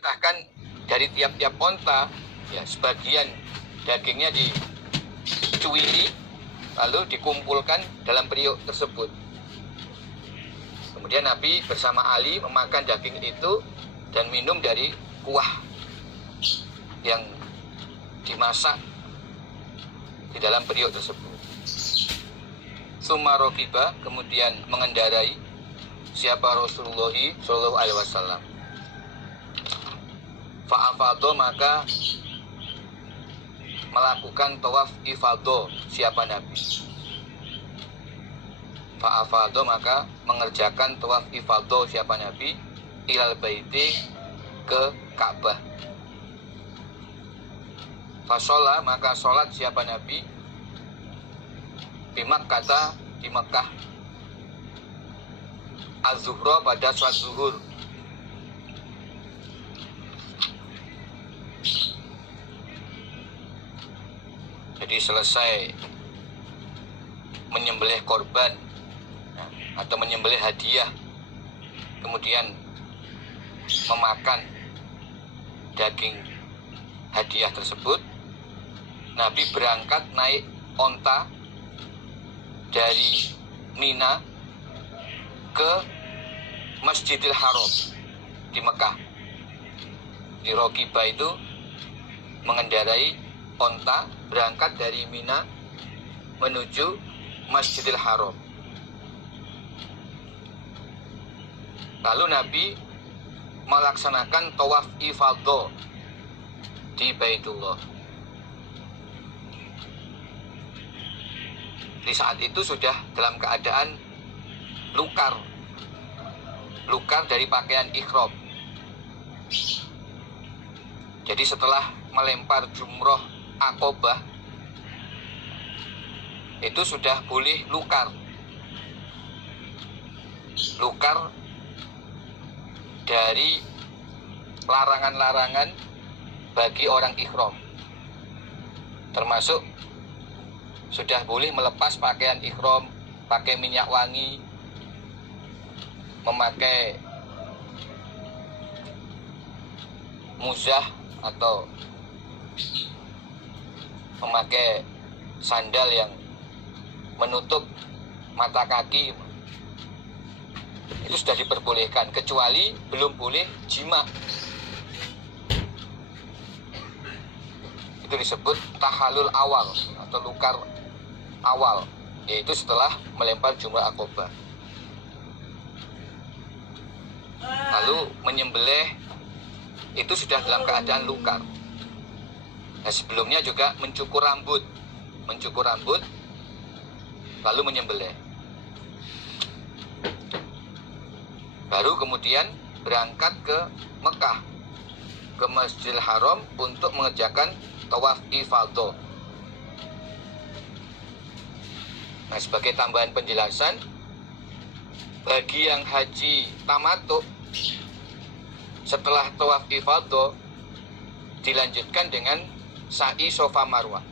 memerintahkan dari tiap-tiap onta, ya, sebagian dagingnya dicuili, lalu dikumpulkan dalam periuk tersebut. Kemudian Nabi bersama Ali memakan daging itu dan minum dari kuah yang dimasak di dalam periuk tersebut. Summa rokiba, kemudian mengendarai siapa Rasulullah Shallallahu Alaihi Wasallam. Fa'afadho, maka melakukan tawaf ifadho siapa Nabi. Fa'afadho, maka mengerjakan tawaf ifadho siapa Nabi, ilal baiti, ke Ka'bah. Fasola, maka sholat siapa Nabi, bimak kata di Mekah, az-zuhra, pada sholat zuhur. Jadi selesai menyembelih korban, atau menyembelih hadiah, kemudian memakan daging hadiah tersebut, Nabi berangkat naik onta dari Mina ke Masjidil Haram di Mekah. Di Rokibah itu mengendarai onta berangkat dari Mina menuju Masjidil Haram. Lalu Nabi melaksanakan tawaf ifadho di Baitullah. Di saat itu sudah dalam keadaan lukar dari pakaian ihram. Jadi setelah melempar jumroh Aqobah itu sudah boleh lukar dari larangan-larangan bagi orang ihram, termasuk sudah boleh melepas pakaian ihram, pakai minyak wangi, memakai muzah atau memakai sandal yang menutup mata kaki. Itu sudah diperbolehkan, kecuali belum boleh jima. Itu disebut tahallul awal atau lukar awal, yaitu setelah melempar jumrah Aqobah. Lalu menyembelih itu sudah dalam keadaan lukar. Nah, sebelumnya juga mencukur rambut lalu menyembelih. Baru kemudian berangkat ke Mekah, ke Masjidil Haram untuk mengerjakan tawaf ifadho. Nah, sebagai tambahan penjelasan, bagi yang haji tamattu, setelah tawaf ifadho dilanjutkan dengan sa'i Safa Marwah.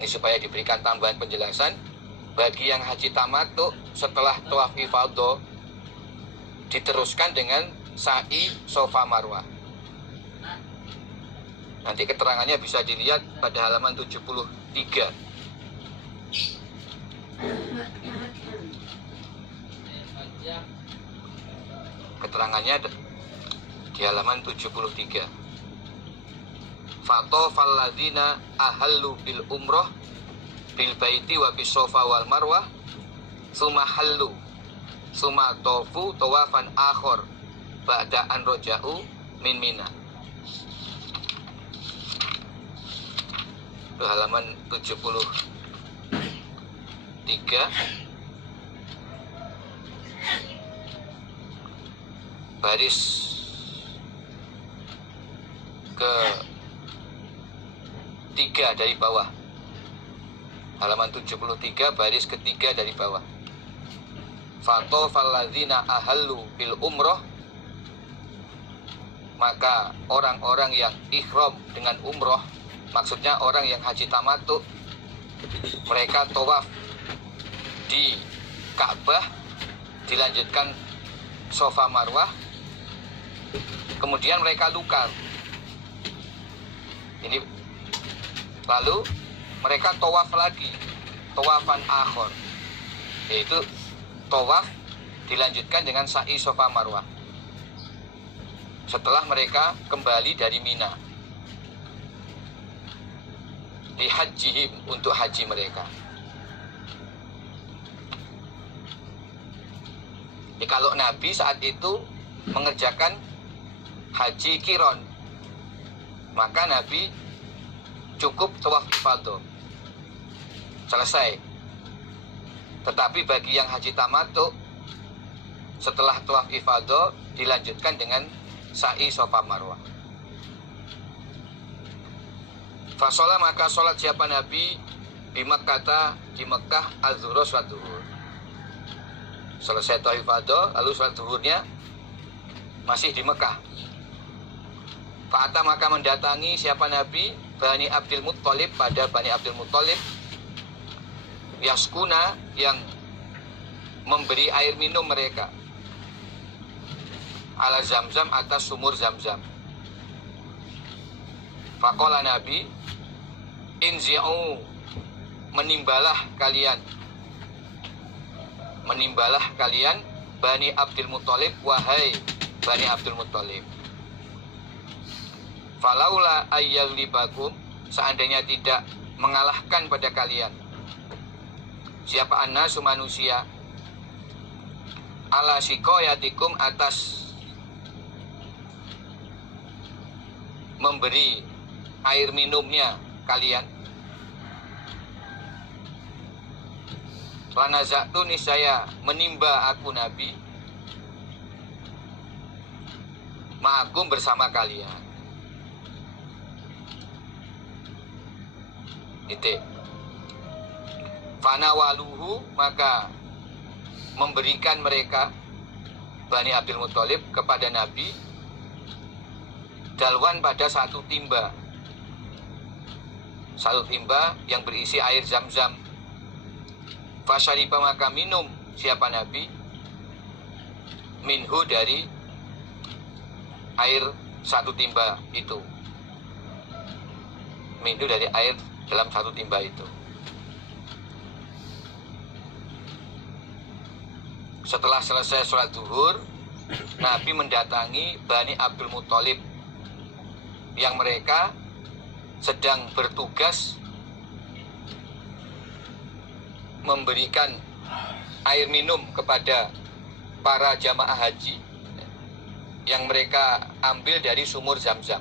Ini supaya diberikan tambahan penjelasan, bagi yang haji tamattu setelah tawaf ifadho diteruskan dengan sa'i Safa Marwah. Nanti keterangannya bisa dilihat pada halaman 73. Keterangannya di halaman 73. Fatofal ladzina ahallu bil umroh bil baiti wa bis sofa wal marwah summa hallu summa tofu tawafan akhor ba'da an roja'u min mina. Itu halaman 73. Baris ke 3 dari bawah. Halaman 73 baris ketiga dari bawah. Fatofal ladzina ahallu bil umroh, maka orang-orang yang ihram dengan umroh, maksudnya orang yang haji tamattu, mereka tawaf di Ka'bah, dilanjutkan Safa Marwah, kemudian mereka tukar. Ini lalu mereka tawaf lagi, tawafan akhor, yaitu tawaf dilanjutkan dengan sa'i Safa Marwah setelah mereka kembali dari Mina li hajjihim, untuk haji mereka. Kalau Nabi saat itu mengerjakan haji kiron, maka Nabi cukup tawaf ifadah, selesai. Tetapi bagi yang haji tamattu, setelah tawaf ifadah dilanjutkan dengan sa'i Safa Marwah. Fasolah, maka sholat siapa Nabi di Makkah, di Mekah, az-zuhur sholat zuhur. Selesai tawaf ifadah, lalu sholat zuhurnya masih di Mekah. Fa'ata, maka mendatangi siapa Nabi Bani Abdul Muttalib, pada Bani Abdul Muttalib, yaskuna, yang memberi air minum mereka, ala Zamzam, atas sumur Zamzam. Faqala Nabi, inzi'u, menimbalah kalian Bani Abdul Muttalib, wahai Bani Abdul Muttalib. Falaula ayyaglibakum, seandainya tidak mengalahkan pada kalian siapa annasu, manusia, ala sikoyatikum, atas memberi air minumnya kalian, lanazatu, niscaya menimba aku Nabi ma'akum, bersama kalian. Fanawaluhu, maka memberikan mereka Bani Abdul Muttalib kepada Nabi dalwan, pada satu timba yang berisi air Zamzam. Fasyariba, maka minum siapa Nabi minhu, dari air satu timba itu, minhu dari air dalam satu timba itu. Setelah selesai sholat zuhur, Nabi mendatangi Bani Abdul Muttalib yang mereka sedang bertugas memberikan air minum kepada para jamaah haji yang mereka ambil dari sumur Zamzam.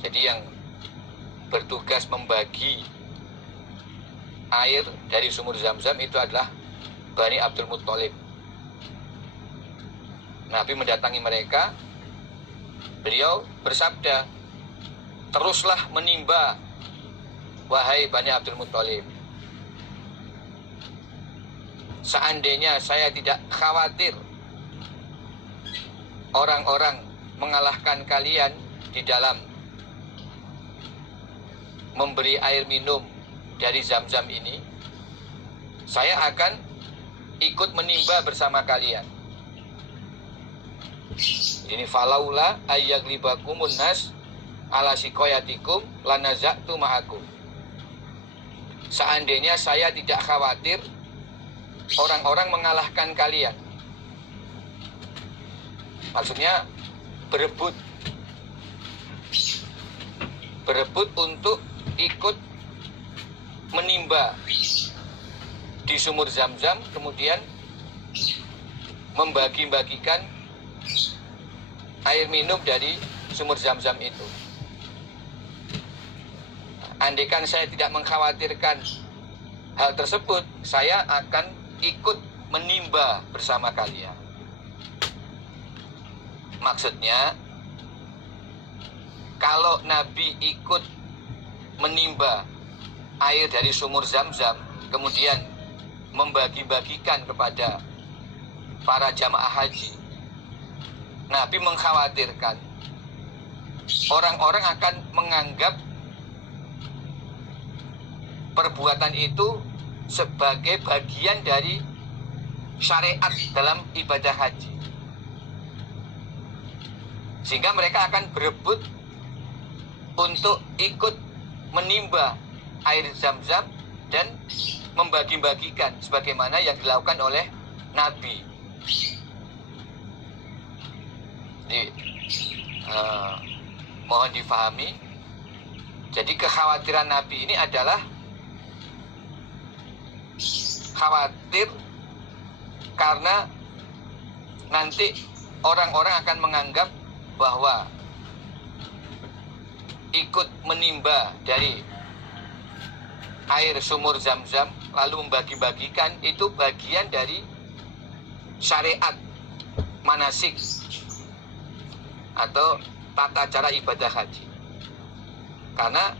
Jadi yang bertugas membagi air dari sumur Zamzam itu adalah Bani Abdul Muttalib. Nabi mendatangi mereka, beliau bersabda, teruslah menimba wahai Bani Abdul Muttalib. Seandainya saya tidak khawatir orang-orang mengalahkan kalian di dalam memberi air minum dari Zamzam ini, saya akan ikut menimba bersama kalian. Ini falaula ayyaglibakumun nas ala sikoyatikum lanazatu ma'akum. Seandainya saya tidak khawatir orang-orang mengalahkan kalian, maksudnya berebut untuk ikut menimba di sumur Zamzam, kemudian membagi-bagikan air minum dari sumur Zamzam itu. Andaikan saya tidak mengkhawatirkan hal tersebut, saya akan ikut menimba bersama kalian. Maksudnya, kalau Nabi ikut menimba air dari sumur Zamzam, kemudian membagi-bagikan kepada para jamaah haji, Nabi mengkhawatirkan orang-orang akan menganggap perbuatan itu sebagai bagian dari syariat dalam ibadah haji. Sehingga mereka akan berebut untuk ikut menimba air Zam-Zam dan membagi-bagikan sebagaimana yang dilakukan oleh Nabi. Jadi, mohon difahami. Jadi kekhawatiran Nabi ini adalah khawatir karena nanti orang-orang akan menganggap bahwa ikut menimba dari air sumur Zam-Zam lalu membagi-bagikan itu bagian dari syariat manasik atau tata cara ibadah haji. Karena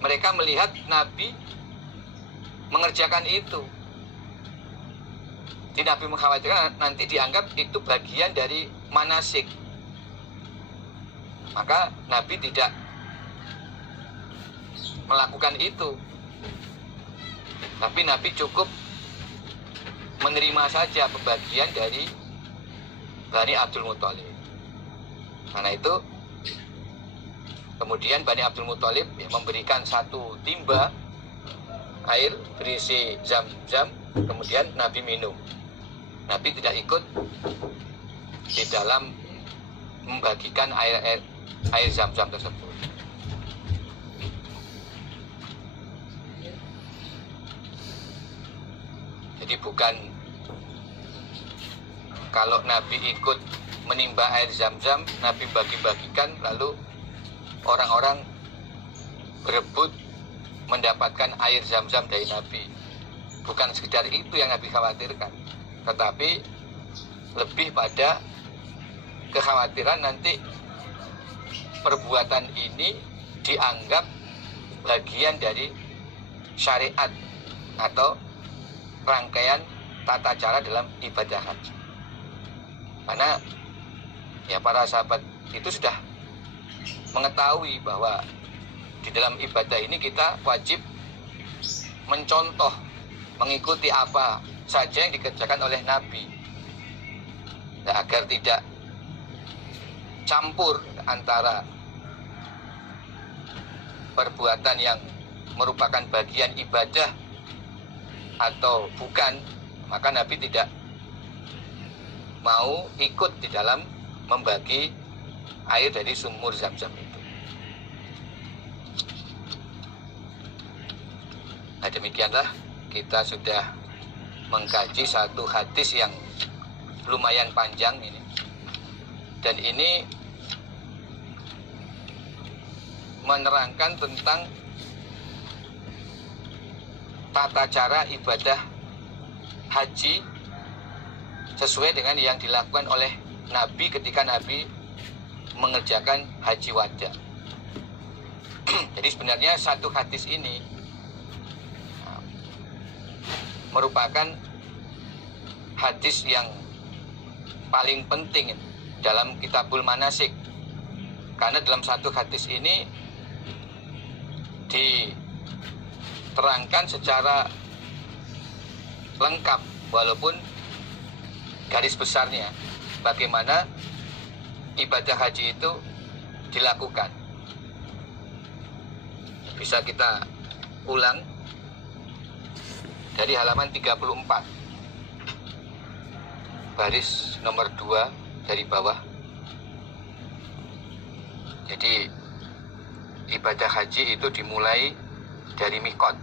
mereka melihat Nabi mengerjakan itu. Jadi Nabi mengkhawatirkan nanti dianggap itu bagian dari manasik. Maka Nabi tidak melakukan itu. Tapi Nabi cukup menerima saja pembagian dari Bani Abdul Muthalib. Karena itu kemudian Bani Abdul Muthalib memberikan satu timba air berisi Zam-Zam, kemudian Nabi minum. Nabi tidak ikut di dalam membagikan air Zam-Zam tersebut. Jadi bukan kalau Nabi ikut menimba air Zam-Zam, Nabi bagi-bagikan lalu orang-orang berebut mendapatkan air Zam-Zam dari Nabi. Bukan sekedar itu yang Nabi khawatirkan, tetapi lebih pada kekhawatiran nanti perbuatan ini dianggap bagian dari syariat atau rangkaian tata cara dalam ibadah haji. Karena ya para sahabat itu sudah mengetahui bahwa di dalam ibadah ini kita wajib mencontoh, mengikuti apa saja yang dikerjakan oleh Nabi. Nah, agar tidak campur antara perbuatan yang merupakan bagian ibadah atau bukan, maka Nabi tidak mau ikut di dalam membagi air dari sumur Zam-Zam itu. Nah, demikianlah kita sudah mengkaji satu hadis yang lumayan panjang ini. Dan ini menerangkan tentang tata cara ibadah haji sesuai dengan yang dilakukan oleh Nabi ketika Nabi mengerjakan haji wada. Jadi sebenarnya satu hadis ini merupakan hadis yang paling penting dalam Kitabul Manasik. Karena dalam satu hadis ini diterangkan secara lengkap, walaupun garis besarnya bagaimana ibadah haji itu dilakukan. Bisa kita ulang dari halaman 34, baris nomor 2 dari bawah. Jadi ibadah haji itu dimulai dari mikot.